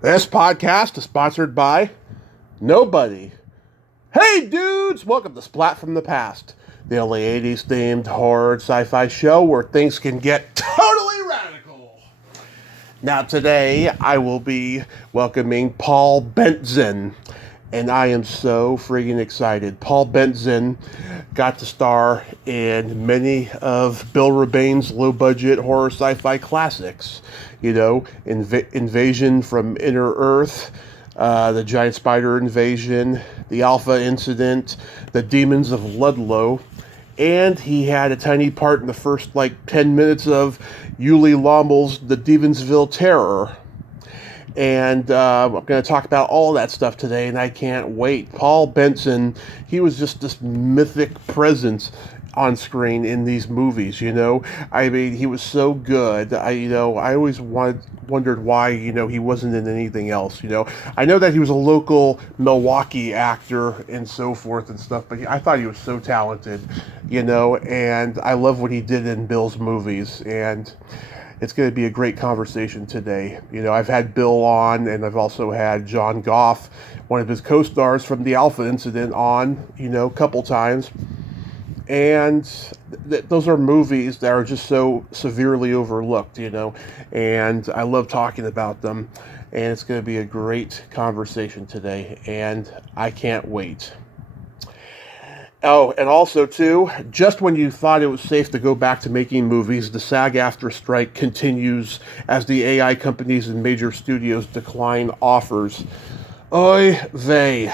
This podcast is sponsored by nobody. Hey dudes, welcome to Splat from the Past, the only 80s themed horror sci-fi show where things can get totally radical. Now today I will be welcoming Paul Bentzen, and I am so friggin' excited. Paul Bentzen got to star in many of Bill Rebane's low-budget horror sci-fi classics. You know, Invasion from Inner Earth, the Giant Spider Invasion, the Alpha Incident, the Demons of Ludlow, and he had a tiny part in the first, 10 minutes of Uli Lommel's The Devonsville Terror. And I'm going to talk about all that stuff today, and I can't wait. Paul Bentzen, he was just this mythic presence on screen in these movies, you know. I mean, he was so good. I always wondered why, he wasn't in anything else, I know that he was a local Milwaukee actor and so forth and stuff, but I thought he was so talented, and I love what he did in Bill's movies, and it's going to be a great conversation today. I've had Bill on, and I've also had John Goff, one of his co-stars from the Alpha Incident, on, a couple times. And those are movies that are just so severely overlooked, and I love talking about them. And it's going to be a great conversation today, and I can't wait. Oh, and also, too, just when you thought it was safe to go back to making movies, the SAG-AFTRA strike continues as the AI companies and major studios decline offers. Oy vey,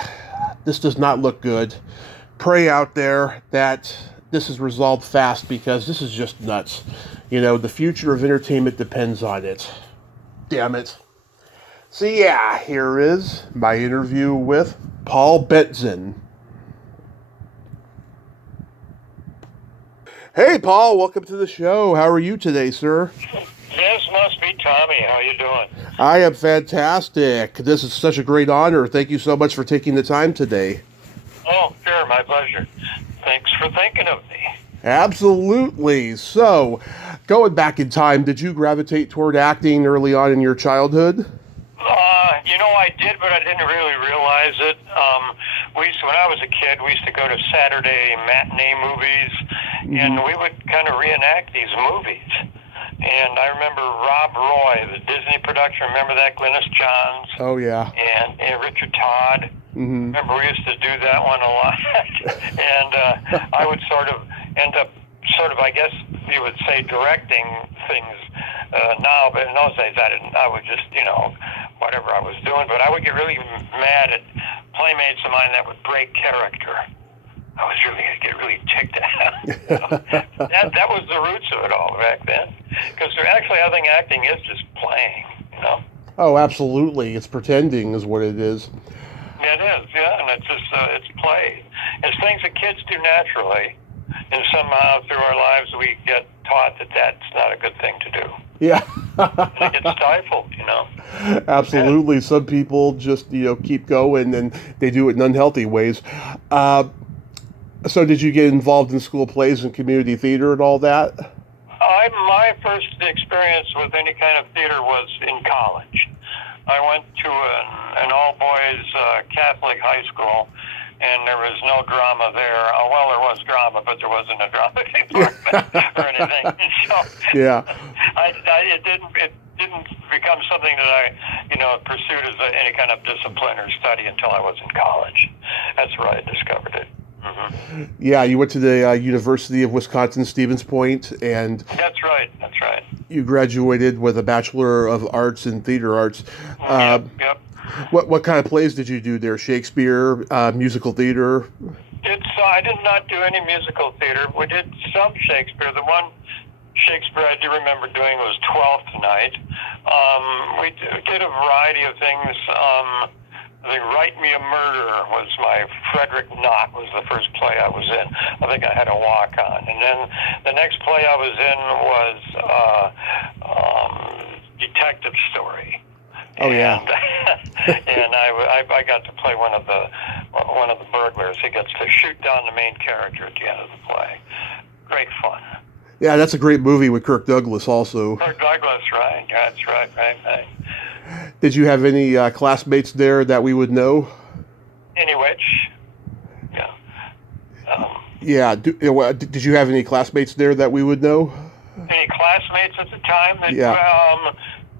this does not look good. Pray out there that this is resolved fast, because this is just nuts. The future of entertainment depends on it. Damn it. So yeah, here is my interview with Paul Bentzen. Hey, Paul, welcome to the show. How are you today, sir? This must be Tommy. How are you doing? I am fantastic. This is such a great honor. Thank you so much for taking the time today. Oh, sure, my pleasure. Thanks for thinking of me. Absolutely. So, going back in time, did you gravitate toward acting early on in your childhood? I did, but I didn't really realize it. When I was a kid, we used to go to Saturday matinee movies, and we would kind of reenact these movies. And I remember Rob Roy, the Disney production. Remember that? Glynis Johns. Oh, yeah. And Richard Todd. Mm-hmm. Remember, we used to do that one a lot. And I would sort of end up, I guess you would say, directing things now. But in those days, I would just, whatever I was doing. But I would get really mad at playmates of mine that would break character. I'd get really ticked at. That was the roots of it all back then. Because actually, I think acting is just playing, Oh, absolutely. It's pretending is what it is. It is, yeah, and it's just, it's play. It's things that kids do naturally, and somehow through our lives we get taught that that's not a good thing to do. Yeah. They get stifled, Absolutely. Yeah. Some people just, keep going, and they do it in unhealthy ways. So did you get involved in school plays and community theater and all that? My first experience with any kind of theater was in college. I went to an all-boys Catholic high school, and there was no drama there. Well, there was drama, but there wasn't a drama department or anything. So, yeah, it didn't become something that I, pursued as any kind of discipline or study until I was in college. That's where I discovered it. Mm-hmm. Yeah, you went to the University of Wisconsin-Stevens Point, and That's right. You graduated with a Bachelor of Arts in Theater Arts. Yep. What kind of plays did you do there? Shakespeare, musical theater? I did not do any musical theater. We did some Shakespeare. The one Shakespeare I do remember doing was Twelfth Night. We did a variety of things. The Write Me a Murder was my Frederick Knott was the first play I was in. I think I had a walk on. And then the next play I was in was Detective Story. Oh, yeah. And I got to play one of the burglars. He gets to shoot down the main character at the end of the play. Great fun. Yeah, that's a great movie with Kirk Douglas also. Kirk Douglas, right. That's right. Did you have any classmates there that we would know? Any which? Yeah. Yeah. Did you have any classmates there that we would know? Any classmates at the time? Yeah.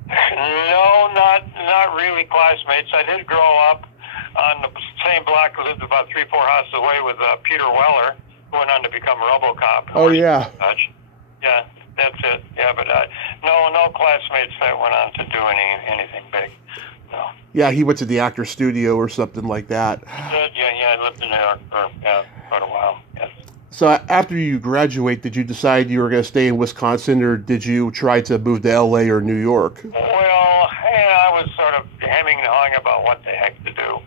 No, not really classmates. I did grow up on the same block. I lived about 3-4 houses away with Peter Weller, who went on to become RoboCop. Oh, yeah. Yeah, that's it. Yeah, but no classmates that went on to do anything big. No. Yeah, he went to the Actor Studio or something like that. Yeah, I lived in New York for quite a while. Yes. So after you graduate, did you decide you were going to stay in Wisconsin, or did you try to move to LA or New York? Well, I was sort of hemming and hawing about what the heck to do.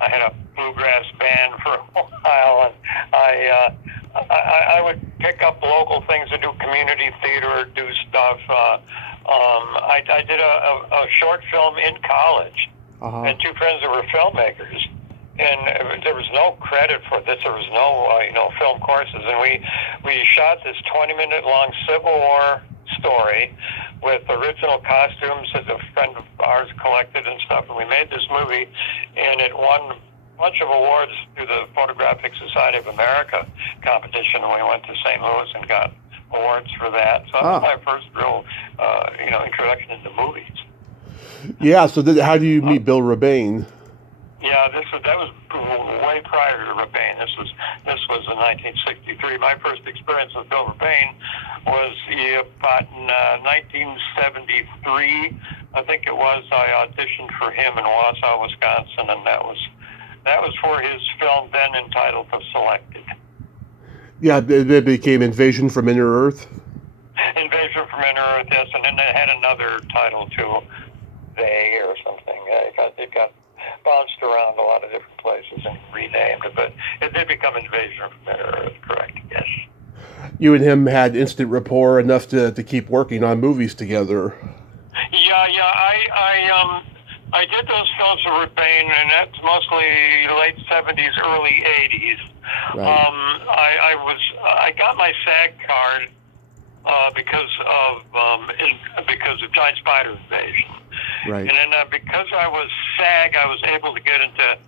I had a bluegrass band for a while, and I would pick up local things to do community theater, do stuff. I did a short film in college. I had two friends that were filmmakers, and there was no credit for this. There was no film courses, and we shot this 20-minute long Civil War story with original costumes that a friend of ours collected and stuff, and we made this movie, and it won a bunch of awards through the Photographic Society of America competition, and we went to St. Louis and got awards for that. So that was my first real introduction into movies. Yeah, so how do you meet Bill Rebane? Yeah, that was way prior to Rebane. This was in 1963. My first experience with Bill Rebane was about in 1973. I think it was. I auditioned for him in Wausau, Wisconsin, and that was for his film then entitled The Selected. Yeah, it became Invasion from Inner Earth. Invasion from Inner Earth, yes, and then it had another title too, They or something. It got bounced around a lot of different places and renamed it, but it did become Invasion from Inner Earth, correct, yes. You and him had instant rapport enough to keep working on movies together. Yeah, I did those films with Rebane, and that's mostly late 70s, early 80s. Right. I got my SAG card because of Giant Spider Invasion. Right. And then because I was SAG, I was able to get into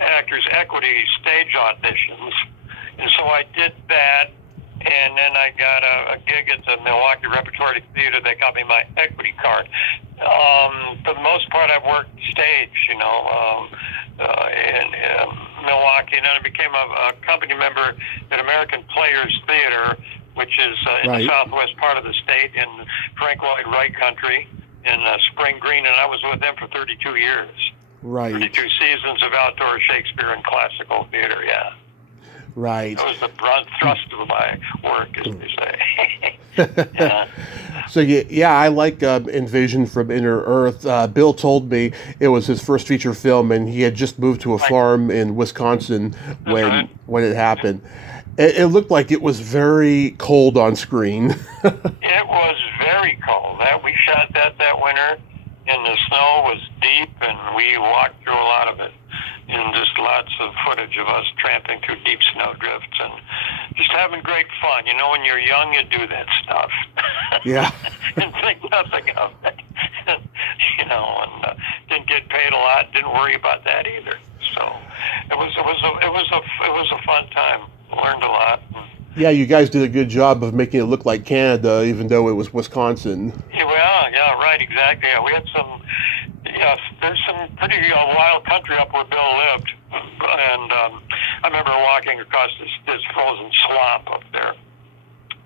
Actors Equity stage auditions. And so I did that, and then I got a gig at the Milwaukee Repertory Theater. They got me my equity card. For the most part, I've worked stage, in Milwaukee, and then I became a company member at American Players Theater, which is in the southwest part of the state in Frank Lloyd Wright country in Spring Green, and I was with them for 32 years. Right. 32 seasons of outdoor Shakespeare and classical theater, yeah. Right. That was the broad thrust of my work, as they say. Yeah. So, I like Invasion from Inner Earth. Bill told me it was his first feature film, and he had just moved to a farm in Wisconsin when it happened. It looked like it was very cold on screen. It was very cold. We shot that winter, and the snow was deep, and we walked through a lot of it. And just lots of footage of us tramping through deep snow drifts and just having great fun. When you're young, you do that stuff. Yeah. And think nothing of it. And didn't get paid a lot. Didn't worry about that either. So it was a fun time. Learned a lot. Yeah, you guys did a good job of making it look like Canada, even though it was Wisconsin. Yeah, right, exactly. Yeah, we had there's some pretty wild country up where Bill lived, and I remember walking across this frozen swamp up there,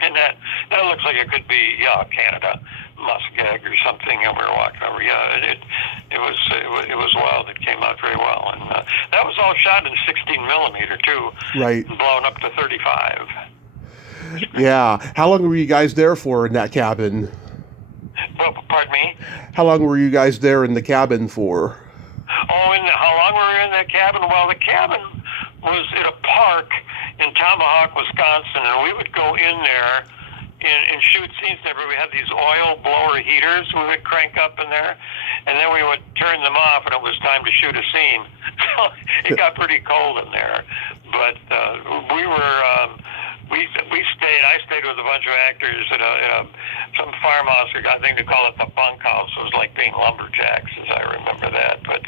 and that looks like it could be Canada, Muskeg or something, and we were walking over. Yeah, it was wild. It came out very well, and that was all shot in 16 millimeter too, right, and blown up to 35. Yeah. How long were you guys there for in that cabin? Well, pardon me? How long were you guys there in the cabin for? How long were we in that cabin? Well, the cabin was at a park in Tomahawk, Wisconsin, and we would go in there and shoot scenes there. We had these oil blower heaters we would crank up in there, and then we would turn them off, and it was time to shoot a scene. So it got pretty cold in there. But we were we stayed. I stayed with a bunch of actors at some farmhouse. I think they call it the bunkhouse. It was like being lumberjacks, as I remember that. But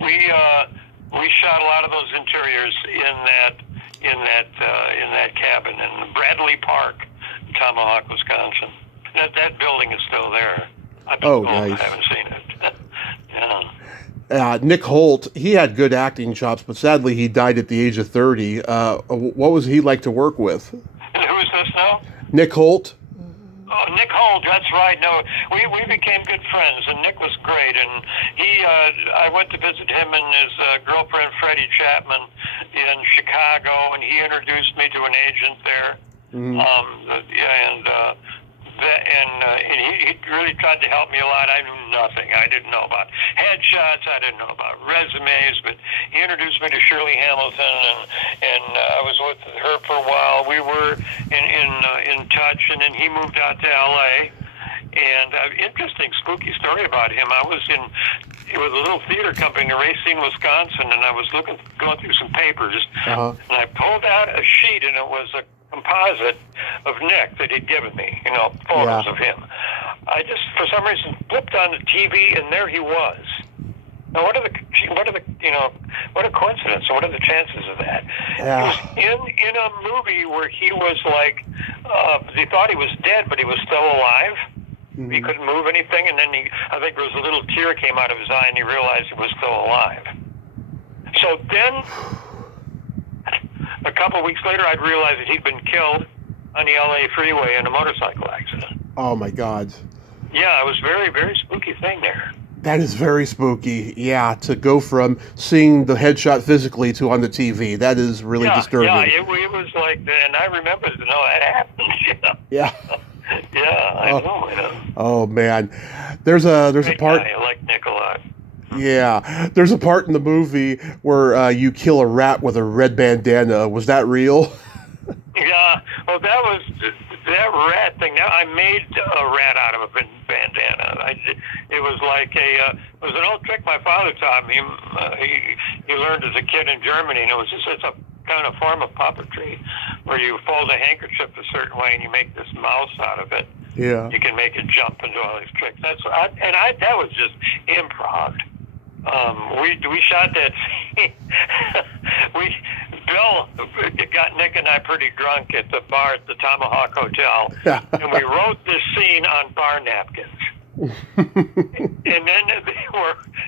we shot a lot of those interiors in that cabin in Bradley Park, Tomahawk, Wisconsin. That building is still there. Nice. I haven't seen it. Yeah. Nick Holt, he had good acting chops, but sadly he died at the age of 30. What was he like to work with? And who is this now? Nick Holt. Oh, Nick Holt, that's right. No, we became good friends, and Nick was great. And I went to visit him and his girlfriend Freddie Chapman in Chicago, and he introduced me to an agent there. Mm-hmm. And he really tried to help me a lot. I knew nothing. I didn't know about headshots. I didn't know about resumes. But he introduced me to Shirley Hamilton, and I was with her for a while. We were in touch, and then he moved out to L.A. And interesting, spooky story about him. I was it was a little theater company in Racine, Wisconsin, and I was going through some papers, and I pulled out a sheet, and it was a composite of Nick that he'd given me, photos of him. I just, for some reason, flipped on the TV, and there he was. Now, what a coincidence, or what are the chances of that? Yeah. He was in a movie where he was like, they thought he was dead, but he was still alive. Mm-hmm. He couldn't move anything, and then I think there was a little tear came out of his eye, and he realized he was still alive. So then, a couple of weeks later, I'd realized that he'd been killed on the LA freeway in a motorcycle accident. Oh my God. Yeah, it was a very, very spooky thing there. That is very spooky. Yeah, to go from seeing the headshot physically to on the TV, that is really disturbing. Yeah, it was like, and I remember, that happened. Yeah. Yeah, I know. Oh man, there's a part. I like Nick a lot. Yeah, there's a part in the movie where you kill a rat with a red bandana. Was that real? Yeah, well, that rat thing. Now I made a rat out of a bandana. It was like it was an old trick my father taught me. He learned as a kid in Germany, and it's a kind of form of puppetry where you fold a handkerchief a certain way and you make this mouse out of it. Yeah. You can make it jump and do all these tricks. That was just improv. We shot that scene. Bill got Nick and I pretty drunk at the bar at the Tomahawk Hotel, and we wrote this scene on bar napkins. And then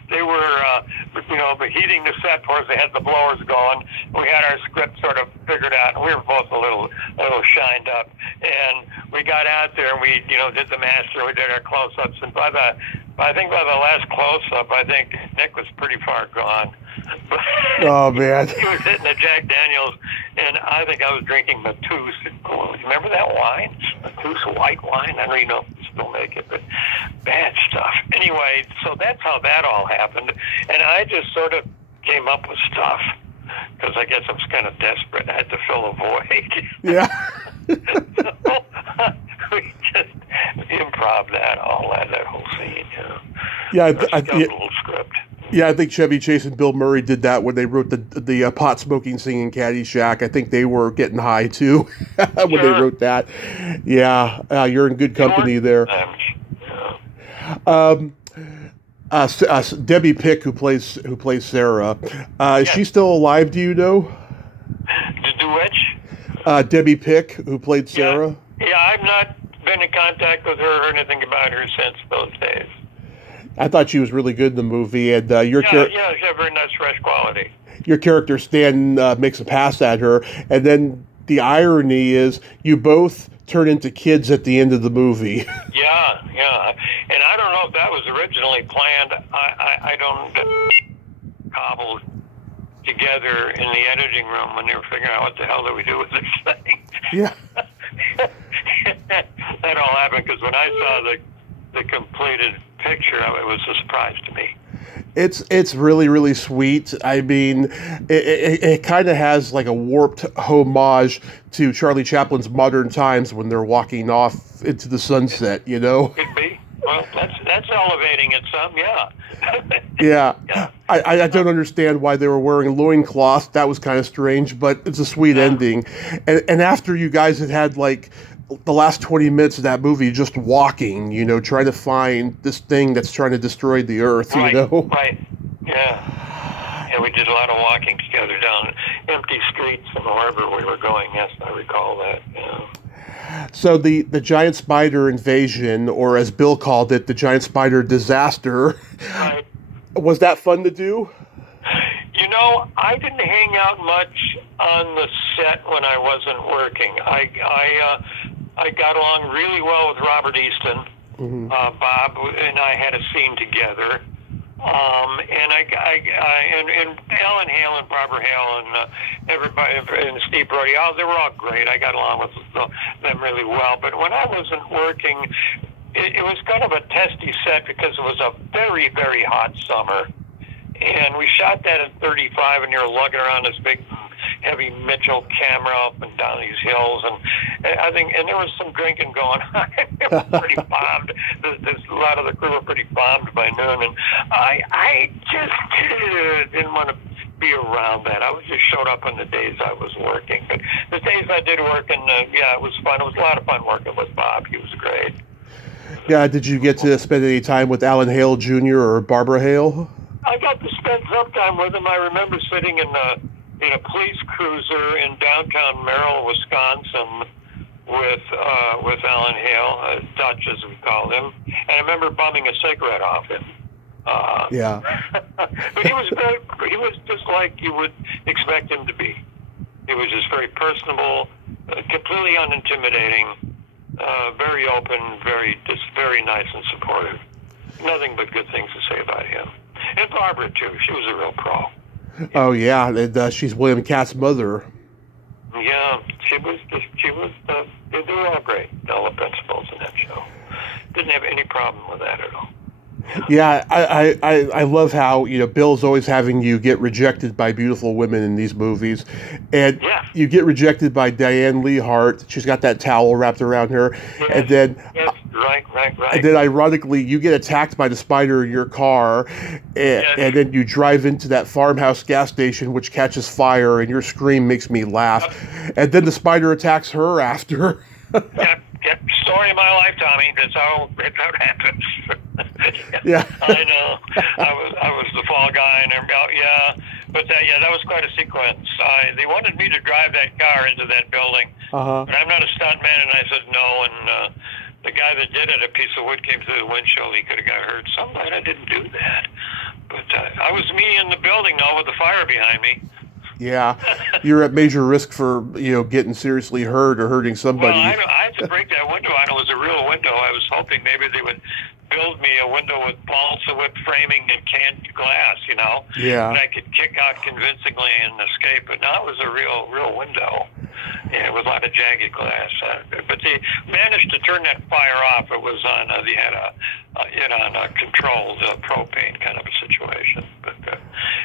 they were heating the set for us. They had the blowers going. We had our script sort of figured out, and we were both a little shined up. And we got out there, and we did the master. We did our close-ups, and by the last close-up, I think Nick was pretty far gone. Oh man! He was hitting the Jack Daniels, and I think I was drinking Matus. Remember that wine, Matus white wine? I don't even know if they still make it, but bad stuff. Anyway, so that's how that all happened, and I just sort of came up with stuff because I guess I was kind of desperate. I had to fill a void. Yeah. So we just improv that whole scene. Yeah, a little script. Yeah, I think Chevy Chase and Bill Murray did that when they wrote the pot smoking scene in Caddyshack. I think they were getting high too when they wrote that. Yeah, you're in good company there. Debbie Pick, who plays Sarah, is she still alive? Do you know? To do which? Debbie Pick, who played Sarah. Yeah, I've not been in contact with her or anything about her since those days. I thought she was really good in the movie, and your she had very nice fresh quality. Your character Stan makes a pass at her, and then the irony is you both turn into kids at the end of the movie. Yeah, and I don't know if that was originally planned. I don't cobbled together in the editing room when they were figuring out what the hell do we do with this thing. Yeah, that all happened because when I saw the completed picture of it was a surprise to me. It's really, really sweet. I mean, it kind of has like a warped homage to Charlie Chaplin's Modern Times when they're walking off into the sunset, Could be. Well, that's elevating it some, yeah. Yeah. I don't understand why they were wearing loincloths. That was kind of strange, but it's a sweet ending. And after you guys had like the last 20 minutes of that movie just walking, trying to find this thing that's trying to destroy the earth, Right, yeah, we did a lot of walking together down empty streets and wherever we were going. Yes, I recall that. Yeah. So the giant spider invasion, or as Bill called it, the giant spider disaster, Right. Was that fun to do? I didn't hang out much on the set when I wasn't working. I got along really well with Robert Easton. Mm-hmm. Bob and I had a scene together. And Alan Hale and Barbara Hale and everybody and Steve Brody, they were all great. I got along with them really well. But when I wasn't working, it was kind of a testy set because it was a very, very hot summer. And we shot that at 35, and you're lugging around this big, heavy Mitchell camera up and down these hills, and I think, and there was some drinking going on. It was pretty bombed. A lot of the crew were pretty bombed by noon, and I just didn't want to be around that. I was just showed up on the days I was working, but the days I did work, and it was fun. It was a lot of fun working with Bob. He was great. Yeah, did you get to spend any time with Alan Hale Jr. or Barbara Hale? I got to spend some time with him. I remember sitting in a police cruiser in downtown Merrill, Wisconsin, with Alan Hale, Dutch as we called him, and I remember bumming a cigarette off him. Yeah. But he was just like you would expect him to be. He was just very personable, completely unintimidating, very open, very nice and supportive. Nothing but good things to say about him. And Barbara, too. She was a real pro. Oh, yeah. And, she's William Katz's mother. Yeah, they were all great, all the principals in that show. Didn't have any problem with that at all. Yeah, I love how, Bill's always having you get rejected by beautiful women in these movies. And you get rejected by Diane Lee Hart. She's got that towel wrapped around her. Yes, and then right. And then ironically, you get attacked by the spider in your car, and then you drive into that farmhouse gas station, which catches fire, and your scream makes me laugh. And then the spider attacks her after. Yep. Story of my life, Tommy. That's how it happens. Yeah. I know. I was the fall guy, and but that was quite a sequence. They wanted me to drive that car into that building, but I'm not a stuntman, and I said no. And the guy that did it, a piece of wood came through the windshield. He could have got hurt. Some night I didn't do that, but I was me in the building though with the fire behind me. Yeah, you're at major risk for getting seriously hurt or hurting somebody. Well, I had to break that window out. It was a real window. I was hoping maybe they would build me a window with balsa wood framing and canned glass, Yeah. that I could kick out convincingly and escape. But now it was a real window, with a lot of jagged glass. But they managed to turn that fire off. It was on they had on a controlled propane kind of a situation. But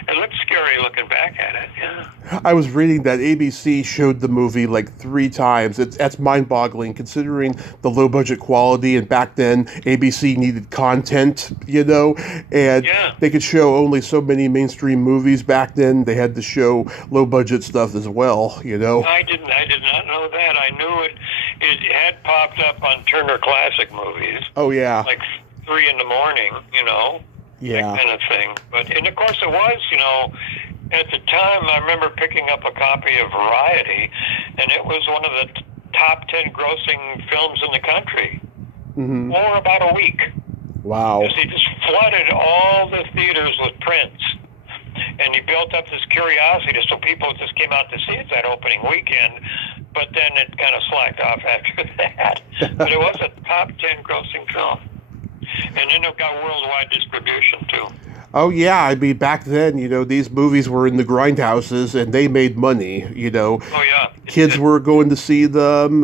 it looked scary looking back at it. Yeah. I was reading that ABC showed the movie like 3 times. That's mind-boggling considering the low budget quality, and back then ABC needed content, and they could show only so many mainstream movies back then. They had to show low budget stuff as well, I did not know that. I knew it had popped up on Turner Classic Movies. Oh yeah. Like 3 a.m, Yeah. that kind of thing. And of course it was, at the time I remember picking up a copy of Variety, and it was one of the top 10 grossing films in the country for about a week. Wow. Because he just flooded all the theaters with prints. And he built up this curiosity, so people just came out to see it that opening weekend, but then it kind of slacked off after that. But it was a top 10 grossing film. And then it got worldwide distribution, too. Oh, yeah. I mean, back then, these movies were in the grindhouses, and they made money, Oh, yeah. Kids were going to see them,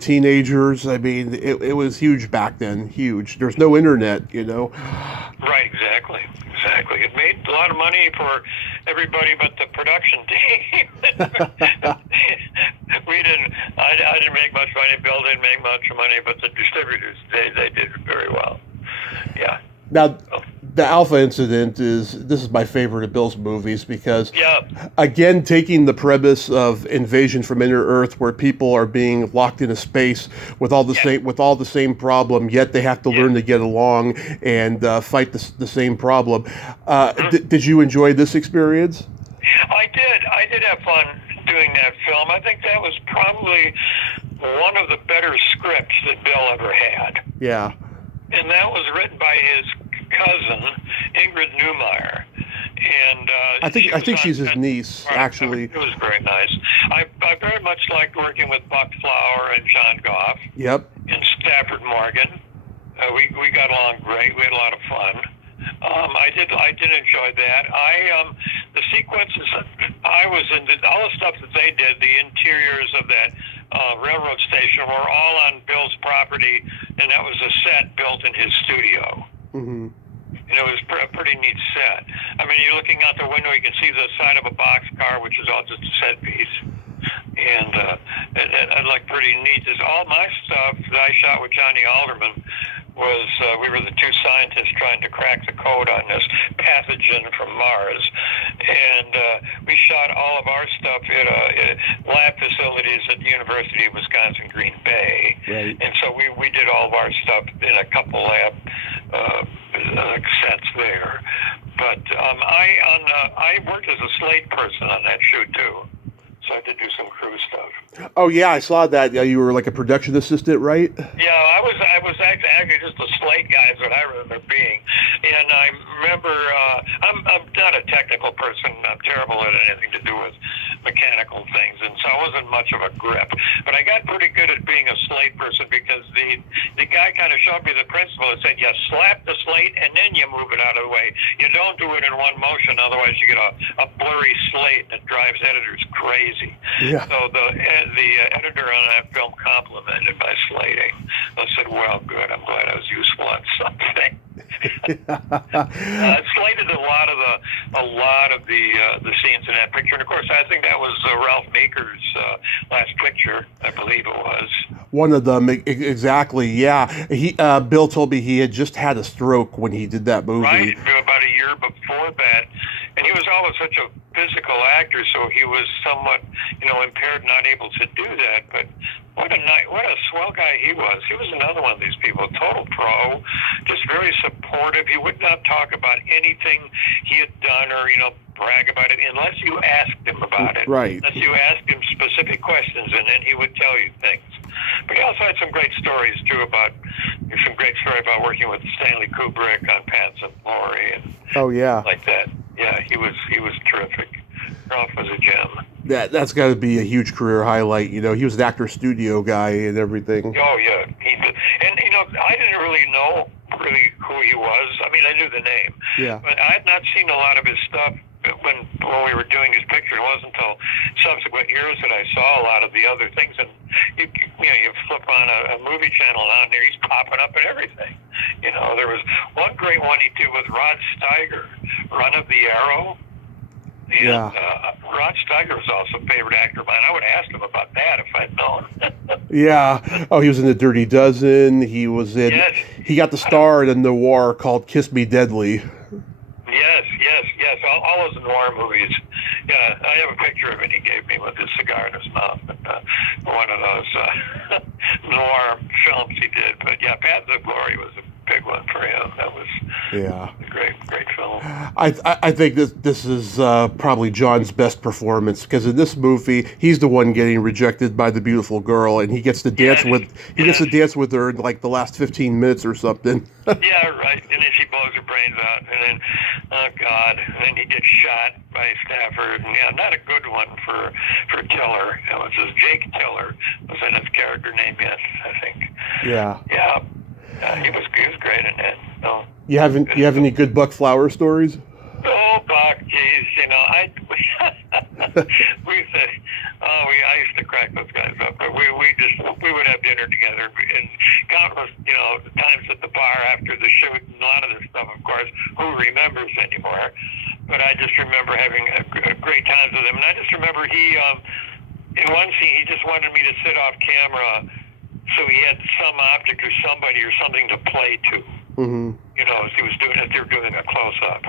teenagers. I mean, it was huge back then, huge. There's no internet, Right, exactly. It made a lot of money for everybody but the production team. I didn't make much money. Bill didn't make much money, but the distributors, they did very well. Yeah. Now, the Alpha incident this is my favorite of Bill's movies because, Yeah. again, taking the premise of invasion from inner Earth, where people are being locked in a space with all the same problem, yet they have to learn to get along and fight the same problem. Did you enjoy this experience? I did. I did have fun doing that film. I think that was probably one of the better scripts that Bill ever had. Yeah. And that was written by his cousin, Ingrid Newmeyer. And I think she's his niece, actually. It was very nice. I very much liked working with Buck Flower and John Goff. Yep. And Stafford Morgan. We got along great. We had a lot of fun. I did enjoy that. The sequences I was in, all the stuff that they did, the interiors of that railroad station were all on Bill's property, and that was a set built in his studio. Mm-hmm. And it was a pretty neat set. I mean, you're looking out the window, you can see the side of a boxcar, which is all just a set piece. And like pretty neat. All my stuff that I shot with Johnny Alderman was we were the two scientists trying to crack the code on this pathogen from Mars, and we shot all of our stuff at lab facilities at the University of Wisconsin Green Bay. Right. And so we did all of our stuff in a couple lab sets there. But I worked as a slate person on that shoot too. So I did do some crew stuff. Oh yeah, I saw that. Yeah, you were like a production assistant, right? Yeah, I was actually just a slate guy, is what I remember being. And I remember I'm not a technical person. I'm terrible at anything to do with mechanical things, and so I wasn't much of a grip. But I got pretty good at being a slate person because the guy kind of showed me the principle and said, you slap the slate and then you move it out of the way. You don't do it in one motion, otherwise you get a blurry slate that drives editors crazy. Yeah. So the editor on that film complimented my slating. I said, well, good. I'm glad I was useful on something. Slated a lot of the scenes in that picture, and of course, I think that was Ralph Meeker's last picture. I believe it was one of them. Exactly. Yeah. Bill told me he had just had a stroke when he did that movie. Right. About a year before that, and he was always such a physical actor, so he was somewhat, impaired, not able to do that. But what a swell guy he was. He was another one of these people, total pro, just very supportive. He would not talk about anything he had done or, brag about it unless you asked him about it. Right. Unless you asked him specific questions, and then he would tell you things. But he also had some great stories, too, about working with Stanley Kubrick on Pants and Glory and like that. Yeah, he was terrific. Ralph was a gem. That's got to be a huge career highlight. He was an actor studio guy and everything. Oh, yeah. He did. And, I didn't really know who he was. I mean, I knew the name. Yeah. But I had not seen a lot of his stuff when we were doing his picture. It wasn't until subsequent years that I saw a lot of the other things. And, you flip on a movie channel and on there, he's popping up in everything. There was one great one he did with Rod Steiger, Run of the Arrow. And, Rod Steiger was also a favorite actor of mine. I would have asked him about that if I'd known. Yeah. Oh, he was in The Dirty Dozen. He was in... Yes. He got the star in a noir called Kiss Me Deadly. Yes. All those noir movies. Yeah, I have a picture of it he gave me with his cigar in his mouth. One of those noir films he did. But yeah, Paths of Glory was a big one for him. That was a great film. I think this is probably John's best performance, because in this movie he's the one getting rejected by the beautiful girl, and he gets to dance gets to dance with her in like the last 15 minutes or something. Yeah, right. And then she blows her brains out, and then and then he gets shot by Stafford. And yeah, not a good one for Tiller. It was Jake Tiller was in his character name, yes, I think. Yeah. Yeah. He was great in it. No. You have any good Buck Flower stories? Oh, Buck, geez, I used to crack those guys up. But we would have dinner together, and countless, the times at the bar after the shoot, and a lot of this stuff, of course, who remembers anymore? But I just remember having great times with him, and I just remember he, in one scene, he just wanted me to sit off camera. So he had some object or somebody or something to play to. Mm-hmm. you know, as they were doing a close-up.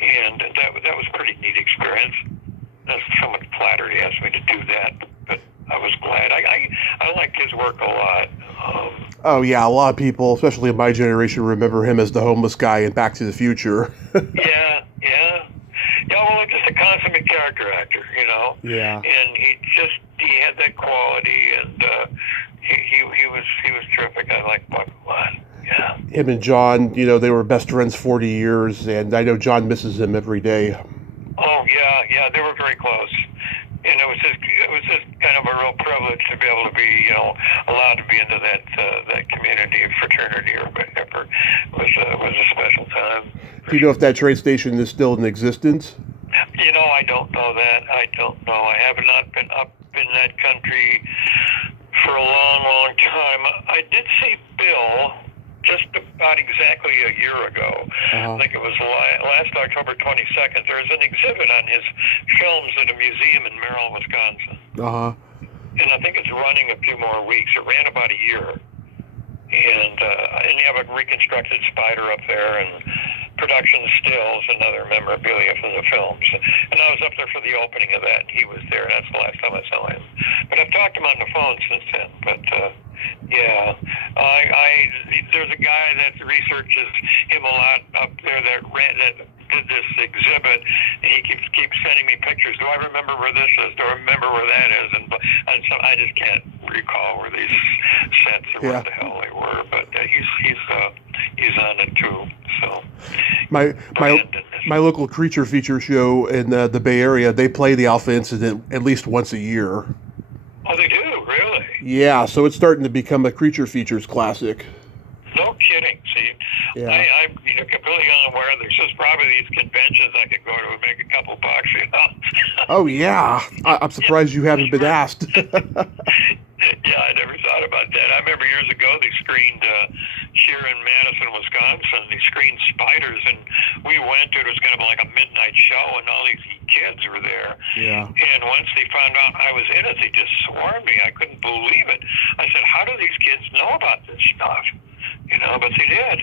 And that was a pretty neat experience. That's somewhat flattered he asked me to do that, but I was glad. I liked his work a lot. Oh, yeah, a lot of people, especially in my generation, remember him as the homeless guy in Back to the Future. Yeah. Well, just a consummate character actor, you know. Yeah. And he had that quality, and he was terrific. I liked Buck a lot. Yeah. Him and John, you know, they were best friends 40 years, and I know John misses him every day. Oh yeah, they were very close, and it was just kind of a real privilege to be able to be, you know, allowed to be into that community, fraternity, or whatever. It was a special time. Do you know if that train station is still in existence? You know, I don't know that. I don't know. I have not been up in that country for a long, long time. I did see Bill just about exactly a year ago. I think it was last October 22nd. There's an exhibit on his films at a museum in Merrill, Wisconsin. And I think it's running a few more weeks. It ran about a year. And you have a reconstructed spider up there, and production stills and other memorabilia from the films. And I was up there for the opening of that, and he was there. That's the last time I saw him. But I've talked to him on the phone since then. But yeah, there's a guy that researches him a lot up there that did this exhibit. And he keeps sending me pictures. Do I remember where this is? Do I remember where that is? And so I just can't recall where these sets or what the hell they were. But he's on it too. So my local creature feature show in the Bay Area, they play the Alpha Incident at least once a year. Oh, they do? Really? Yeah, so it's starting to become a creature features classic. No kidding. See, I'm completely unaware. There's just probably these conventions I could go to and make a couple bucks, you know. Oh, yeah. I'm surprised you haven't been asked. Yeah, I never thought about that. I remember years ago they screened here in Madison, Wisconsin. They screened spiders, and we went to it. It was kind of like a midnight show, and all these kids were there. Yeah. And once they found out I was in it, they just swarmed me. I couldn't believe it. I said, how do these kids know about this stuff? You know, but they did.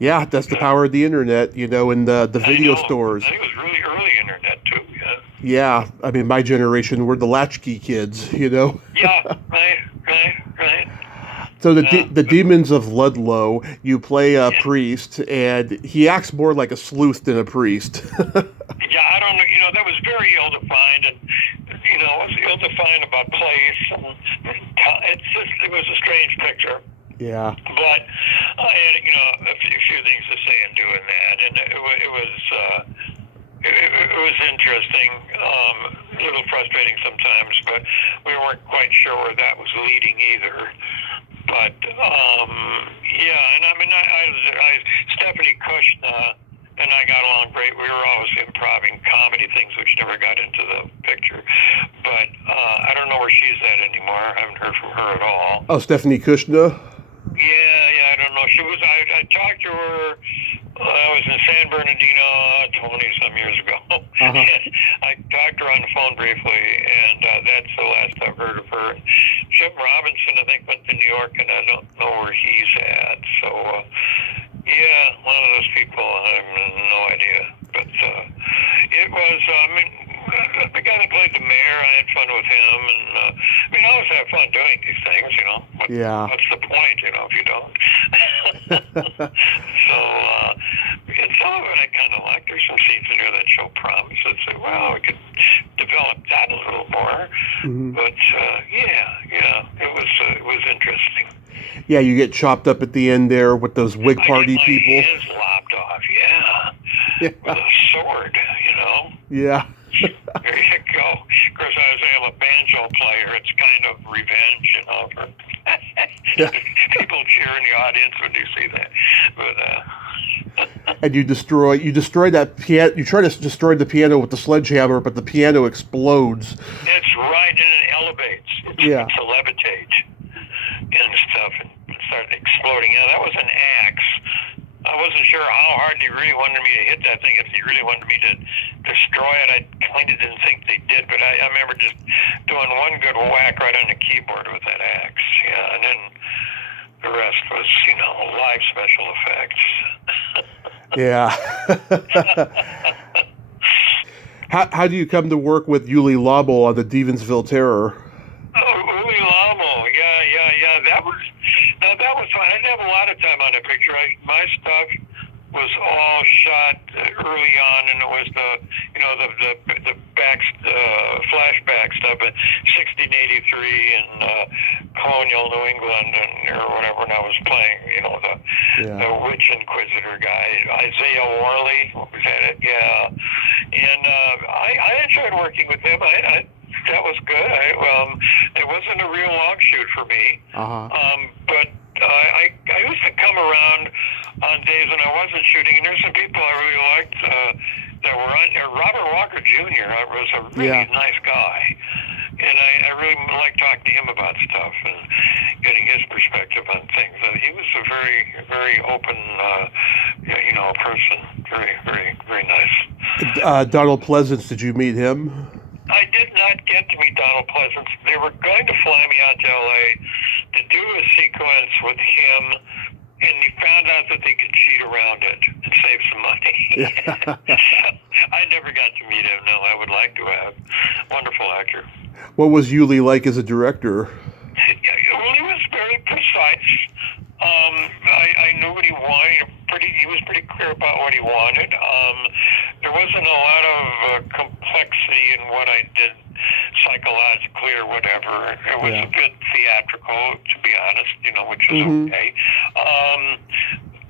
Yeah, that's the power of the internet, you know, and the video stores. I think it was really early internet, too, yeah. Yeah, I mean, my generation, we're the latchkey kids, you know? Yeah, right. So the Demons of Ludlow, you play a priest, and he acts more like a sleuth than a priest. Yeah, I don't know, you know, that was very ill-defined, and, you know, it was ill-defined about place, and it was a strange picture. Yeah. But I had, you know, a few things to say in doing that, and it was interesting, a little frustrating sometimes, but we weren't quite sure where that was leading either. But yeah, and I mean, Stephanie Kushna and I got along great. We were always improving comedy things, which never got into the picture. But I don't know where she's at anymore. I haven't heard from her at all. Oh, Stephanie Kushna? Yeah, I don't know. She was. I talked to her. I was in San Bernardino 20-some years ago. And I talked to her on the phone briefly, and that's the last I've heard of her. Jim Robinson, I think, went to New York, and I don't know where he's at. So, yeah, one of those people. I have no idea. But it was. I mean, the guy that played the mayor, I had fun with him, and I mean, I always have fun doing these things, you know. What's the point, you know, if you don't? So, and some of it I kind of liked. There's some scenes in there that show promise. I'd say, well, we could develop that a little more. But yeah, it was interesting. Yeah, you get chopped up at the end there with those wig party people. My hands lopped off, with a sword, you know. Yeah. There you go. Of course, I was a banjo player. It's kind of revenge, you know. For people cheer in the audience when you see that. But and you destroy that piano. You try to destroy the piano with the sledgehammer, but the piano explodes. That's right, and it elevates. It's a levitate and stuff, and it started exploding. Yeah, that was an axe. I wasn't sure how hard he really wanted me to hit that thing. If he really wanted me to destroy it, I kind of didn't think they did. But I remember just doing one good whack right on the keyboard with that axe. Yeah, and then the rest was, live special effects. Yeah. How do you come to work with Uli Lommel on the Devonsville Terror? Oh, Uli Lommel, yeah. That was fun. I didn't have a lot of time on the picture. My stuff was all shot early on, and it was the flashback stuff at 1683 in colonial New England or whatever. And I was playing, the witch inquisitor guy, Isaiah Worley. Was that it? Yeah. And I enjoyed working with him. That was good. It wasn't a real long shoot for me. But I used to come around on days when I wasn't shooting, and there's some people I really liked that were on there. Robert Walker Jr. was a really nice guy, and I really liked talking to him about stuff and getting his perspective on things. He was a very, very open, person. Very, very, very nice. Donald Pleasance, did you meet him? I did not get to meet Donald Pleasance. They were going to fly me out to L.A. to do a sequence with him, and they found out that they could cheat around it and save some money. I never got to meet him. No, I would like to have. Wonderful actor. What was Uli like as a director? Uli was very precise. I knew what he wanted. He was pretty clear about what he wanted. There wasn't a lot of complexity in what I did psychologically or whatever. It was a bit theatrical, to be honest, which is okay.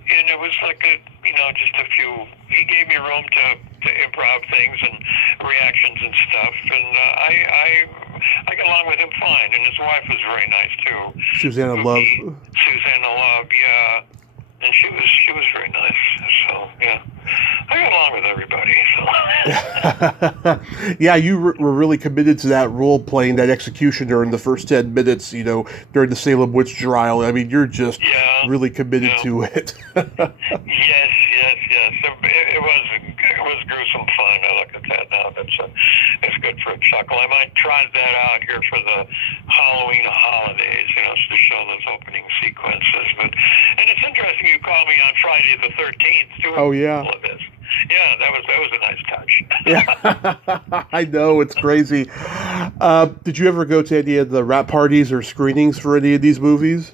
And it was like just a few. He gave me room to improv things and reactions and stuff, and I got along with him fine. And his wife was very nice too. Susanna Love, yeah. And she was very nice. So yeah, I got along with everybody. So yeah, you were really committed to that role, playing that executioner in the first 10 minutes. During the Salem witch trial. I mean, you're just really committed to it. Yes. It was gruesome fun. I look at that now. It's good for a chuckle. I might try that out here for the Halloween holidays, to show those opening sequences. And it's interesting you called me on Friday the 13th too. Oh yeah. Yeah, that was a nice touch. Yeah, I know, it's crazy. Did you ever go to any of the wrap parties or screenings for any of these movies?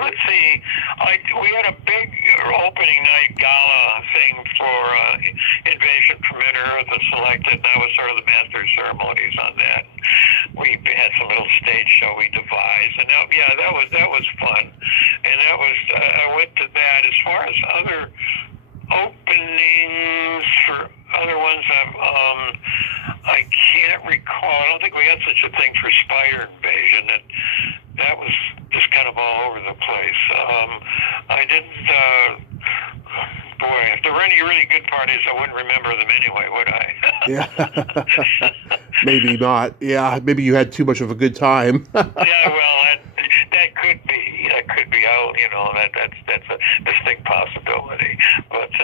Let's see. We had a big opening night gala thing for Invasion from Inner-Earth was selected, and I was sort of the master of ceremonies on that. We had some little stage show we devised, and that was fun. And that was I went to that. As far as other openings for other ones, I can't recall. I don't think we had such a thing for Spider Invasion. That was just kind of all over the place. I didn't. Boy, if there were any really good parties, I wouldn't remember them anyway, would I? Yeah. Maybe not. Yeah, maybe you had too much of a good time. Yeah, well, that could be. That could be out. That's a distinct possibility. But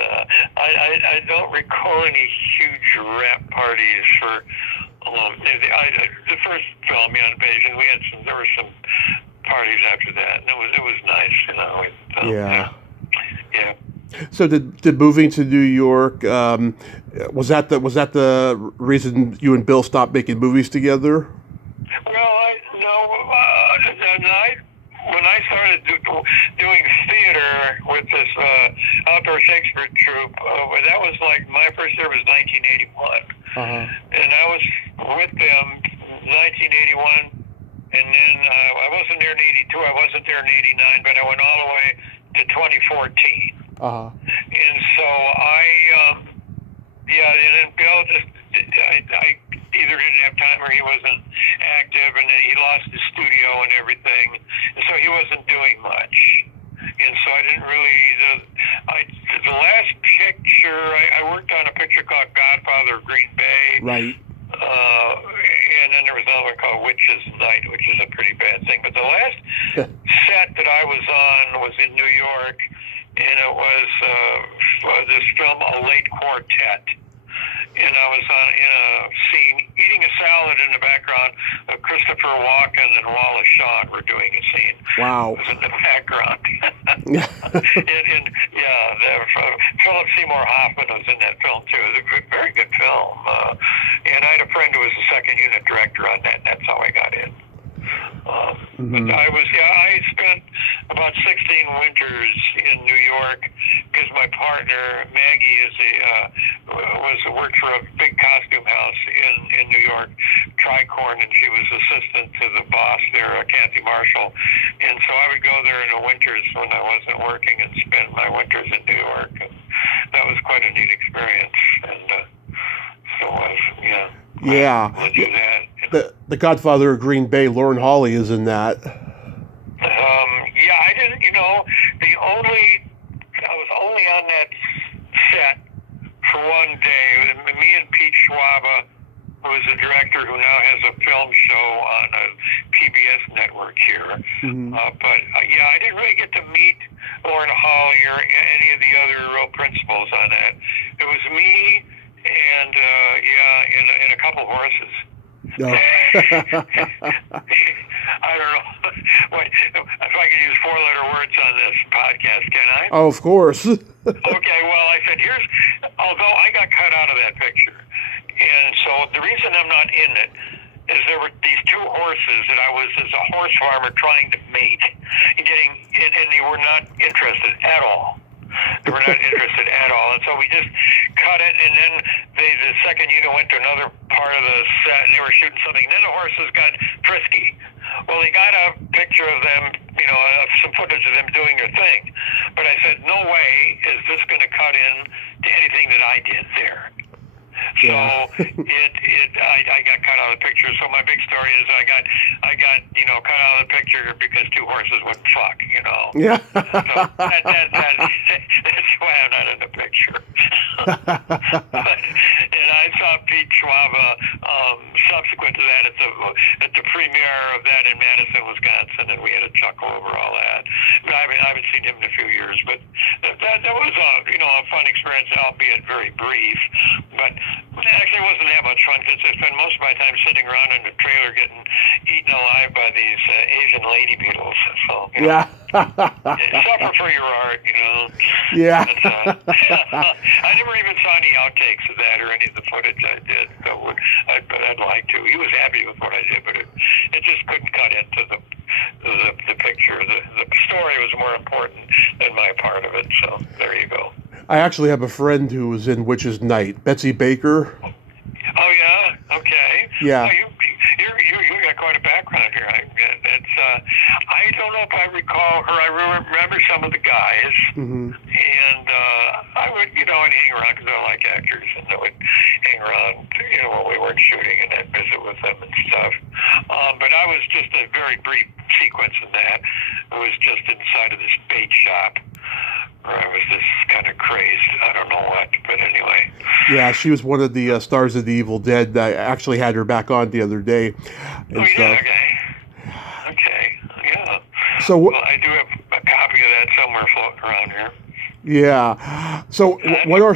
I don't recall any huge rap parties for. The first film, Invasion, there were some parties after that, and it was nice, Yeah. Yeah. So did moving to New York, was that the reason you and Bill stopped making movies together? Well, when I started doing theater with this outdoor Shakespeare troupe, that was like my first year was 1981. And I was with them 1981, and then I wasn't there in 82, I wasn't there in 89, but I went all the way to 2014. And so and then Bill I either didn't have time or he wasn't active, and then he lost his studio and everything, and so he wasn't doing much. And so I didn't really, the last picture, I worked on a picture called Godfather of Green Bay. Right. And then there was another one called Witch's Night, which is a pretty bad thing. But the last set that I was on was in New York, and it was this film, A Late Quartet. and I was in a scene eating a salad in the background of Christopher Walken and Wallace Shawn were doing a scene. Wow. It was in the background. Philip Seymour Hoffman was in that film too. It was a very good film. And I had a friend who was the second unit director on that, and that's how I got in. But I spent about 16 winters in New York because my partner Maggie worked for a big costume house in New York, Tricorn, and she was assistant to the boss there, Kathy Marshall. And so I would go there in the winters when I wasn't working and spend my winters in New York. And that was quite a neat experience. And yeah. We'll do that. The Godfather of Green Bay, Lauren Holly, is in that. I didn't, I was only on that set for one day. Me and Pete Schwaba, who is a director who now has a film show on a PBS network here. Mm-hmm. I didn't really get to meet Lauren Holly or any of the other real principals on that. It was me and a couple horses. No. I don't know if I can use 4-letter words on this podcast, can I? Oh, of course. Okay, well, I said, although I got cut out of that picture, and so the reason I'm not in it is there were these two horses that I was, as a horse farmer, trying to mate, and they were not interested at all. They were not interested at all, and so we just cut it, and then the second unit went to another part of the set, and they were shooting something, and then the horses got frisky. Well, they got a picture of them, some footage of them doing their thing, but I said, no way is this going to cut in to anything that I did there. So I got cut out of the picture. So my big story is I got cut out of the picture because two horses wouldn't fuck. Yeah. So that's why I'm not in the picture. And I saw Pete Schwaba subsequent to that at the premiere of that in Madison, Wisconsin, and we had a chuckle over all that. But I haven't seen him in a few years. But that was a fun experience, albeit very brief. But actually, it wasn't that much fun because I spent most of my time sitting around in the trailer getting eaten alive by these Asian lady beetles. So, suffer for your art, Yeah. I never even saw any outtakes of that or any of the footage I did. So I'd like to. He was happy with what I did, but it just couldn't cut into the picture. The story was more important than my part of it. So there you go. I actually have a friend who was in Witch's Night, Betsy Baker. Oh yeah, okay. Yeah. Well, you got quite a background here. I don't know if I recall her. I remember some of the guys, and I would I'd hang around because I like actors, and I would hang around when we weren't shooting, and I'd visit with them and stuff. But I was just a very brief sequence in that. It was just inside of this bait shop. Or I was just kind of crazed. I don't know what, but anyway. Yeah, she was one of the stars of The Evil Dead. I actually had her back on the other day. And stuff. Okay, yeah. So I do have a copy of that somewhere floating around here. Yeah. So what are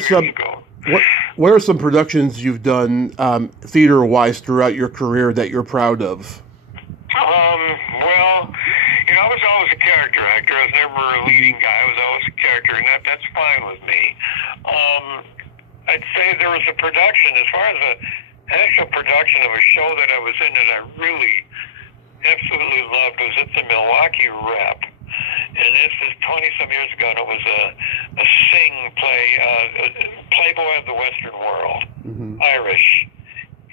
some productions you've done theater-wise throughout your career that you're proud of? Well, I was always a character actor. I was never a leading guy. I was always a character, and that's fine with me. I'd say there was a production, as far as an actual production of a show that I was in that I really absolutely loved, was at the Milwaukee Rep. And this is 20-some years ago, and it was a sing play, Playboy of the Western World, Irish.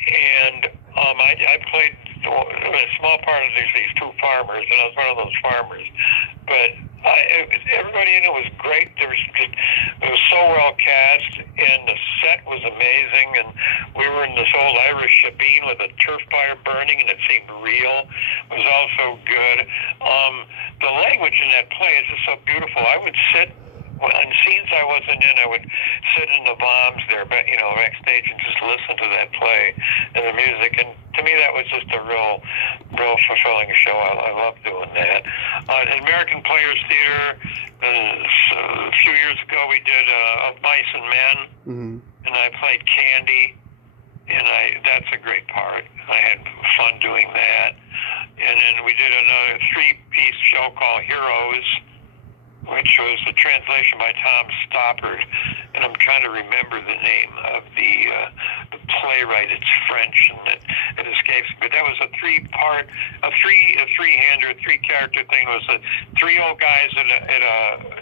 And I played a small part of these two farmers, and I was one of those farmers. But everybody in it was great. It was so well cast, and the set was amazing. And we were in this old Irish shebeen with a turf fire burning, and it seemed real. It was also good. The language in that play is just so beautiful. I would sit on scenes I wasn't in. I would sit in the bombs there, backstage, and just listen to that play and the music. And to me, that was just a real fulfilling show. I love doing that. At American Players Theater, a few years ago, we did Of Mice and Men, and I played Candy, and that's a great part. I had fun doing that. And then we did another 3-piece show called Heroes, which was a translation by Tom Stoppard, and I'm trying to remember the name of the playwright. It's French, and it escapes me. But that was a three-hander, three-character thing. It was 3 old guys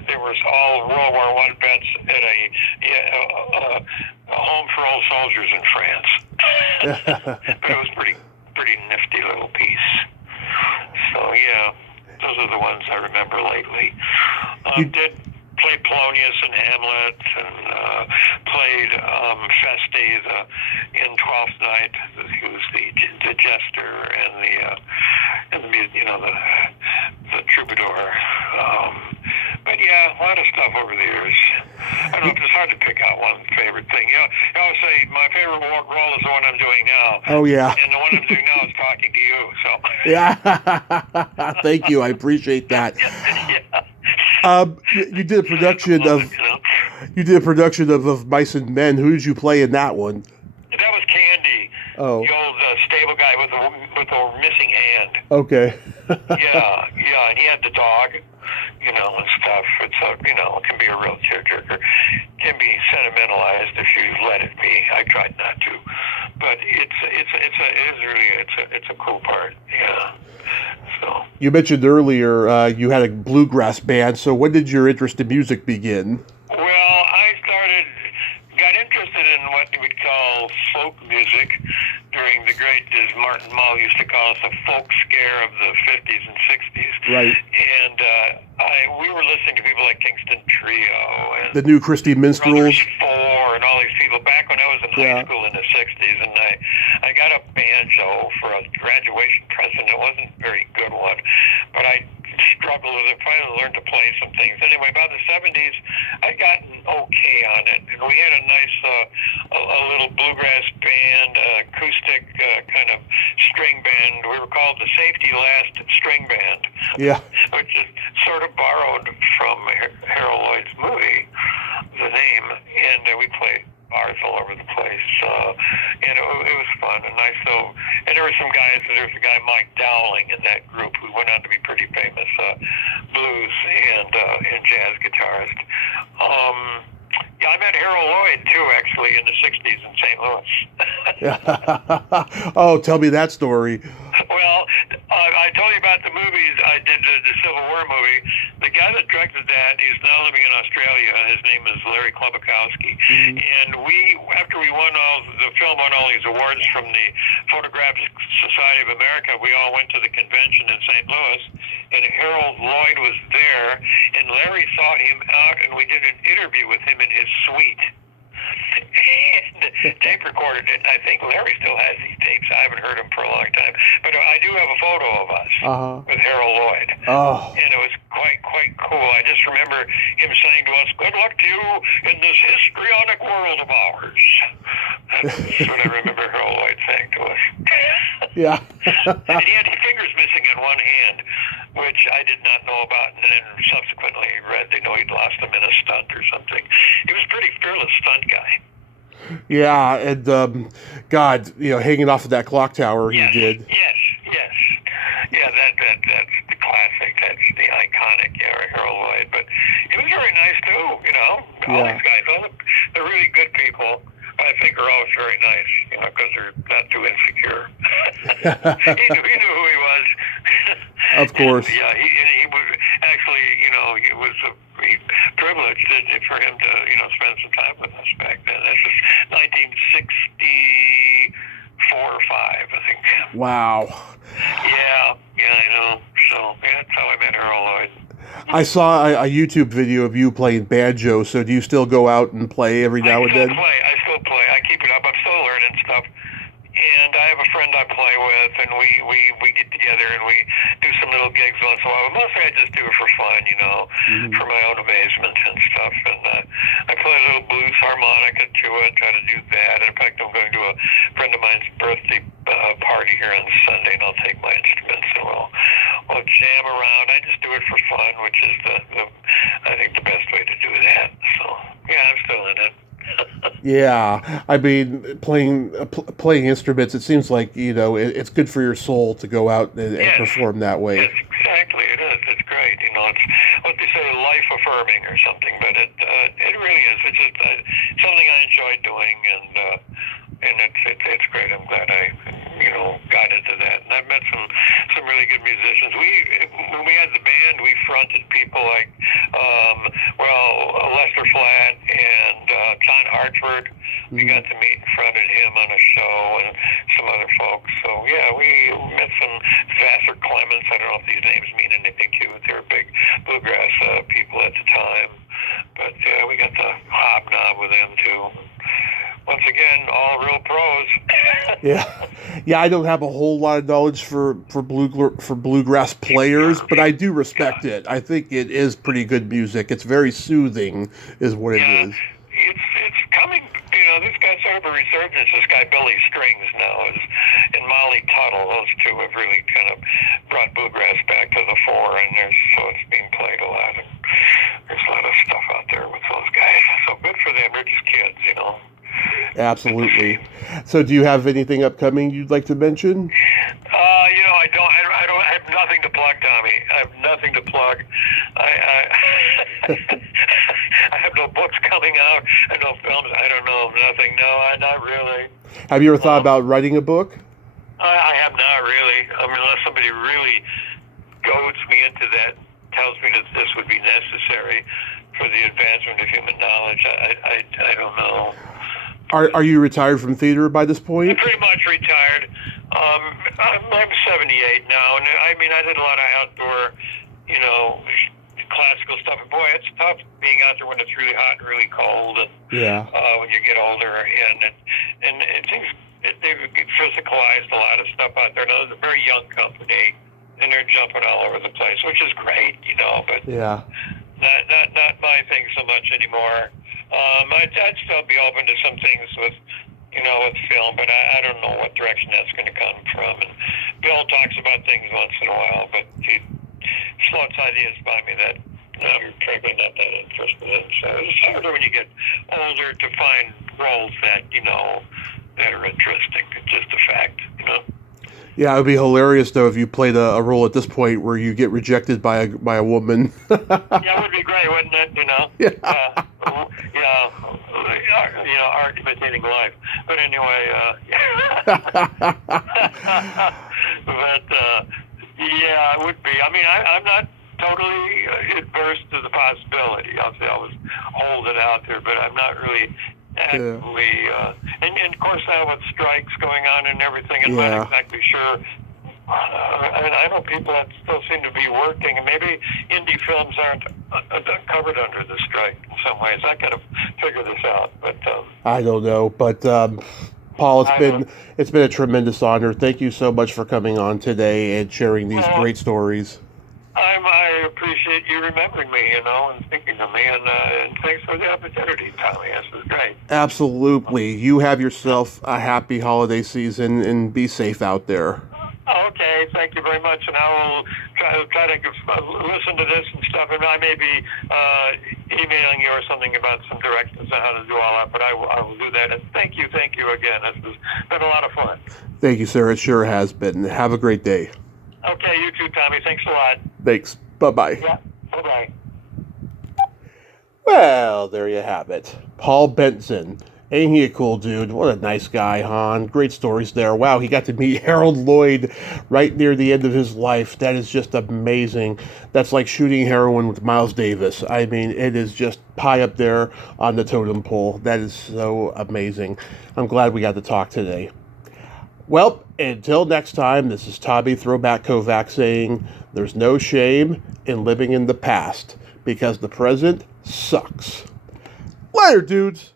there was all World War I vets at a home for old soldiers in France. But it was pretty nifty little piece. So yeah. Those are the ones I remember lately. Did play Polonius and Hamlet, and played Feste in Twelfth Night. He was the jester and the troubadour. But yeah, a lot of stuff over the years. I don't know. It's hard to pick out one favorite thing. I would say my favorite role is the one I'm doing now. Oh yeah. And the one I'm doing now is talking to you. So. Yeah. Thank you. I appreciate that. Yeah. You did a production of Mice and Men. Who did you play in that one? That was Candy. Oh. The old stable guy with a missing hand. Okay. Yeah, and he had the dog, and stuff. It's it can be a real tearjerker. Can be sentimentalized if you let it be. I tried not to, but it's a cool part. Yeah. So. You mentioned earlier you had a bluegrass band. So when did your interest in music begin? Well, I got interested in what we'd call folk music during the great, as Martin Mull used to call it, the folk scare of the 50s and 60s. Right. And we were listening to people like Kingston Trio and the new Christy Minstrels. Four and all these people back when I was in high school in the 60s. And I got a banjo for a graduation present. It wasn't a very good one, but I struggled with it. Finally learned to play some things. Anyway, about the 70s, I got okay on it, and we had a nice, a little bluegrass band, acoustic kind of string band. We were called the Safety Last String Band. Yeah. Which is sort of borrowed from Harold Lloyd's movie, the name, and we played bars all over the place, and it was fun and nice. So, and there were some guys. There was a guy, Mike Dowling, in that group who went on to be pretty famous blues and jazz guitarist. Yeah, I met Harold Lloyd too, actually, in the '60s in St. Louis. Oh, tell me that story. Well, I told you about the movies. I did the Civil War movie. The guy that directed that, he's now living in Australia. His name is Larry Klobakowski. Mm-hmm. And after we won the film won all these awards from the Photographic Society of America, we all went to the convention in St. Louis, and Harold Lloyd was there, and Larry sought him out, and we did an interview with him in his suite. And tape recorded it. I think Larry still has these tapes. I haven't heard them for a long time, but I do have a photo of us with Harold Lloyd. Oh. And it was quite cool. I just remember him saying to us, "Good luck to you in this histrionic world of ours." That's what I remember Harold Lloyd saying to us. Yeah. And he had his fingers missing in one hand, which I did not know about, and then subsequently read they know he'd lost them in a stunt or something. He was a pretty fearless stunt guy. Yeah, and God, hanging off of that clock tower, he did. Yes. Yeah, that's the classic. That's the iconic, Harold Lloyd. But he was very nice too. All these guys, they're really good people. I think are always very nice, because they're not too insecure. He knew who he was. Of course. And, yeah, he was actually, it was privileged for him to, spend some time with us back then. This is 1964 or 5, I think. Wow. Yeah, I know. So that's how I met Harold Lloyd. I saw a YouTube video of you playing banjo. So do you still go out and play every now and then? I still play. I keep it up. I'm still learning stuff. And I have a friend I play with, and we get together and we do some little gigs once in a while. But mostly I just do it for fun, for my own amazement and stuff. And I play a little blues harmonica to it, try to do that. In fact, I'm going to a friend of mine's birthday party here on Sunday, and I'll take my instruments and we'll jam around. I just do it for fun, which is I think the best way to do that. So yeah, I'm still in it. Yeah, I mean, playing instruments. It seems like it's good for your soul to go out and Yes. perform that way. Yes, exactly. It is. It's great. It's what they say, life affirming or something. But it really is. It's just something I enjoy doing, and it's great. I'm glad I got into that. And I've met some really good musicians. When we had the band, we fronted people like Lester Flatt and John Hartford. We got to meet and fronted him on a show, and some other folks. So yeah, we met some Vassar Clements. I don't know if these names mean anything to you, but they were big bluegrass people at the time. But yeah, we got to hobnob with them too. Once again, all real pros. Yeah. I don't have a whole lot of knowledge for bluegrass players, but I do respect it. I think it is pretty good music. It's very soothing, is what it is. It's coming. This guy's sort of a resurgence. This guy Billy Strings now and Molly Tuttle. Those two have really kind of brought bluegrass back to the fore, and so it's being played a lot. And there's a lot of stuff out there with those guys. So good for them. They're just kids, Absolutely. So, do you have anything upcoming you'd like to mention? I have nothing to plug, Tommy. I have nothing to plug. I have no books coming out. I have no films. I don't know. Nothing. No, not really. Have you ever thought about writing a book? I have not really. I mean, unless somebody really goads me into that, tells me that this would be necessary for the advancement of human knowledge. I don't know. Are you retired from theater by this point? I'm pretty much retired. I'm 78 now, and I mean, I did a lot of outdoor, classical stuff. And boy, it's tough being out there when it's really hot and really cold, and when you get older. And they've physicalized a lot of stuff out there. Now, it's a very young company, and they're jumping all over the place, which is great, but not my thing so much anymore. I'd still be open to some things with film, but I don't know what direction that's going to come from. And Bill talks about things once in a while, but he floats ideas by me that I'm probably not that interested in. So it's harder when you get older to find roles that are interesting. It's just a fact, Yeah, it would be hilarious though if you played a role at this point where you get rejected by a woman. Yeah, it would be great, wouldn't it? Yeah. Art imitating life. But anyway, it would be. I mean, I'm not totally adverse to the possibility. I'll say I was holding out there, but I'm not really actively. And of course, now with strikes going on and everything, I'm not exactly sure. I know people that still seem to be working, and maybe indie films aren't covered under the strike in some ways. I got to figure this out, but I don't know. But Paul, it's been a tremendous honor. Thank you so much for coming on today and sharing these great stories. I appreciate you remembering me, and thinking of me, and thanks for the opportunity, Tommy. This was great. Absolutely. You have yourself a happy holiday season, and be safe out there. Okay, thank you very much, and I will try to listen to this and stuff, and I may be emailing you or something about some directions on how to do all that, but I will do that, and thank you again. This has been a lot of fun. Thank you, sir. It sure has been. Have a great day. Okay, you too, Tommy. Thanks a lot. Thanks. Bye-bye. Yeah, bye-bye. Well, there you have it. Paul Bentzen. Ain't he a cool dude? What a nice guy, hon. Great stories there. Wow, he got to meet Harold Lloyd right near the end of his life. That is just amazing. That's like shooting heroin with Miles Davis. I mean, it is just high up there on the totem pole. That is so amazing. I'm glad we got to talk today. Well, until next time, this is Tommy Throwback Kovac saying there's no shame in living in the past because the present sucks. Later, dudes.